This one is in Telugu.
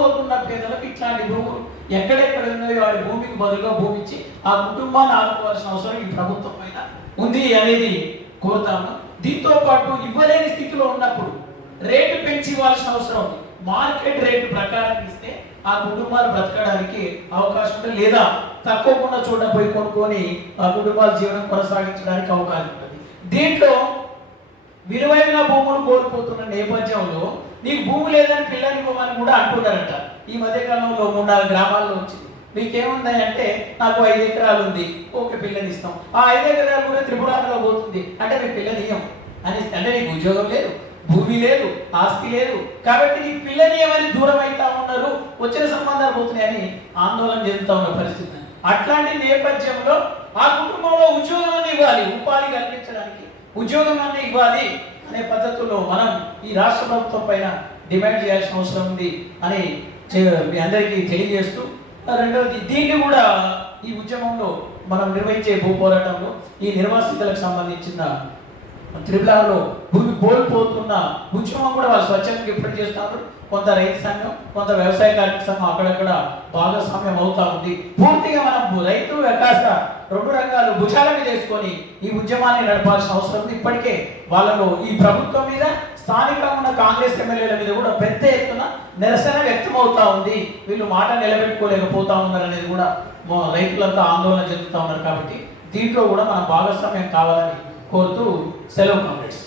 పోతున్న పేదలకు ఇట్లాంటి భూములు ఎక్కడెక్కడ ఉన్నాయో వాడి భూమికి బదులుగా భూమి ఇచ్చి ఆ కుటుంబాన్ని ఆదుకోవాల్సిన అవసరం ఈ ప్రభుత్వం పైన ఉంది అనేది కోరుతాము. దీంతో పాటు ఇవ్వలేని స్థితిలో ఉన్నప్పుడు రేటు పెంచి ఇవ్వాల్సిన అవసరం ఉంది. మార్కెట్ రేటు ప్రకారం ఇస్తే ఆ కుటుంబాలు బ్రతకడానికి అవకాశం ఉంటుంది, లేదా తక్కువ ఉన్న చోట పోయి కొనుక్కొని ఆ కుటుంబాల జీవనం కొనసాగించడానికి అవకాశం ఉంటుంది. దీంట్లో విలువైన భూములు కోల్పోతున్న నేపథ్యంలో నీకు భూమి లేదని పిల్లని ఇవ్వమని కూడా అంటున్నారట. ఈ మధ్యకాలంలో 3-4 గ్రామాల్లో వచ్చింది. మీకేముంది అంటే నాకు 5 ఎకరాలు ఉంది, ఓకే పిల్లని ఇస్తాం. ఆ 5 ఎకరాలు కూడా త్రిపురాలో పోతుంది అంటే మీ పిల్లని ఇయ్యం అని. అంటే నీకు ఉద్యోగం లేదు, భూమి లేదు, ఆస్తి లేదు, కాబట్టి నీకు పిల్లని ఏమని దూరం అవుతా ఉన్నారు, వచ్చిన సంబంధాలు పోతున్నాయని ఆందోళన చెందుతా ఉన్న పరిస్థితి. అట్లాంటి నేపథ్యంలో ఆ కుటుంబంలో ఉద్యోగాన్ని ఇవ్వాలి, ఉపాధి కల్పించడానికి ఉద్యోగాన్ని ఇవ్వాలి అనే పద్ధతుల్లో మనం ఈ రాష్ట్ర ప్రభుత్వం పైన డిమాండ్ చేయాల్సిన అవసరం ఉంది అని మీ అందరికీ తెలియజేస్తూ, రెండవది దీన్ని కూడా ఈ ఉద్యమంలో మనం నిర్వహించే భూ పోరాటంలో ఈ నిర్వాసితులకు సంబంధించిన త్రిపురలో భూమి కోల్పోతున్న ఉద్యమం కూడా వాళ్ళు స్వచ్ఛందంగా ఎప్పుడు చేస్తున్నారు. కొంత రైతు సంఘం, కొంత వ్యవసాయ కార్మిక సంఘం అక్కడక్కడ భాగస్వామ్యం అవుతా ఉంది. పూర్తిగా మనం రైతు వికాస 2 రంగాలు భుజాల మీద చేసుకొని ఈ ఉద్యమాన్ని నడపాల్సిన అవసరం ఉంది. ఇప్పటికే వాళ్ళలో ఈ ప్రభుత్వం మీద స్థానికంగా ఉన్న కాంగ్రెస్ ఎమ్మెల్యేల మీద కూడా పెద్ద ఎత్తున నిరసన వ్యక్తం అవుతా ఉంది. వీళ్ళు మాట నిలబెట్టుకోలేకపోతా ఉన్నారు అనేది కూడా రైతులంతా ఆందోళన చెందుతా ఉన్నారు. కాబట్టి దీంట్లో కూడా మనం భాగస్వామ్యం కావాలని కోరుతూ సెలవు కాంగ్రెస్.